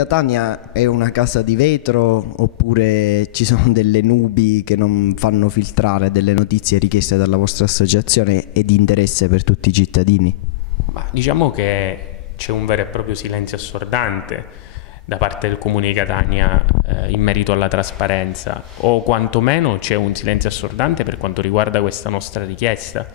Catania è una casa di vetro oppure ci sono delle nubi che non fanno filtrare delle notizie richieste dalla vostra associazione e di interesse per tutti i cittadini? Ma diciamo che c'è un vero e proprio silenzio assordante da parte del Comune di Catania in merito alla trasparenza, o quantomeno c'è un silenzio assordante per quanto riguarda questa nostra richiesta.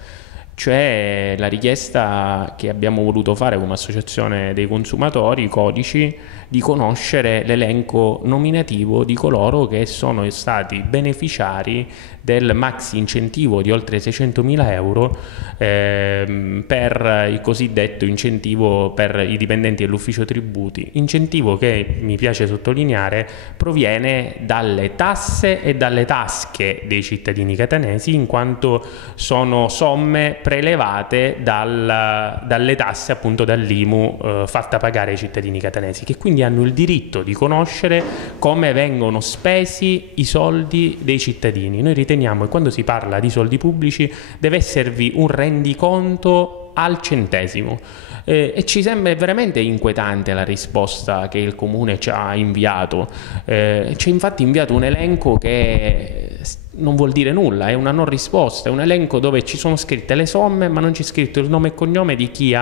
Cioè la richiesta che abbiamo voluto fare come associazione dei consumatori Codici di conoscere l'elenco nominativo di coloro che sono stati beneficiari del maxi incentivo di oltre 600.000 euro per il cosiddetto incentivo per i dipendenti dell'ufficio tributi, incentivo che, mi piace sottolineare, proviene dalle tasse e dalle tasche dei cittadini catanesi, in quanto sono somme prelevate dalle tasse, appunto dall'IMU fatta pagare ai cittadini catanesi, che quindi hanno il diritto di conoscere come vengono spesi i soldi dei cittadini. Noi riteniamo che quando si parla di soldi pubblici deve esservi un rendiconto al centesimo, e ci sembra veramente inquietante la risposta che il Comune ci ha inviato. Ci ha infatti inviato un elenco che non vuol dire nulla, è una non risposta, è un elenco dove ci sono scritte le somme ma non c'è scritto il nome e cognome di chi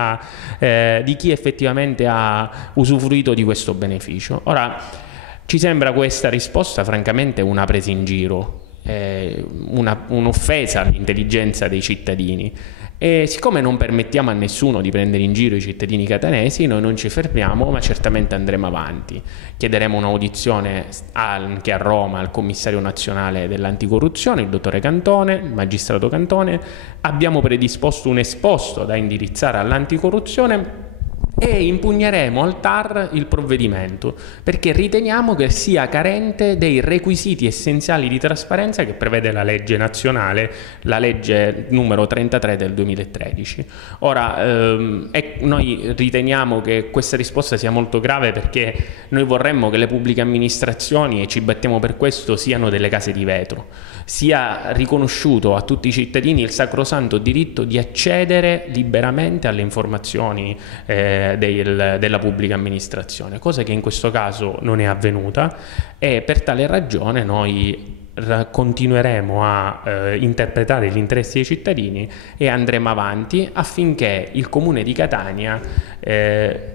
effettivamente ha usufruito di questo beneficio. Ora, ci sembra questa risposta francamente una presa in giro, un'offesa all'intelligenza dei cittadini, e siccome non permettiamo a nessuno di prendere in giro i cittadini catanesi, noi non ci fermiamo, ma certamente andremo avanti. Chiederemo un'audizione anche a Roma al commissario nazionale dell'anticorruzione, il dottore Cantone, il magistrato Cantone. Abbiamo predisposto un esposto da indirizzare all'anticorruzione e impugneremo al TAR il provvedimento perché riteniamo che sia carente dei requisiti essenziali di trasparenza che prevede la legge nazionale, la legge numero 33 del 2013. Ora, noi riteniamo che questa risposta sia molto grave perché noi vorremmo che le pubbliche amministrazioni, e ci battiamo per questo, siano delle case di vetro, sia riconosciuto a tutti i cittadini il sacrosanto diritto di accedere liberamente alle informazioni della pubblica amministrazione, cosa che in questo caso non è avvenuta, e per tale ragione noi continueremo a interpretare gli interessi dei cittadini e andremo avanti affinché il Comune di Catania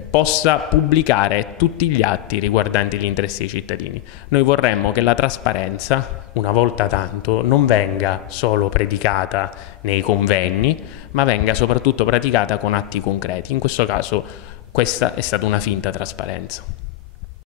possa pubblicare tutti gli atti riguardanti gli interessi dei cittadini. Noi vorremmo che la trasparenza, una volta tanto, non venga solo predicata nei convegni, ma venga soprattutto praticata con atti concreti. In questo caso questa è stata una finta trasparenza.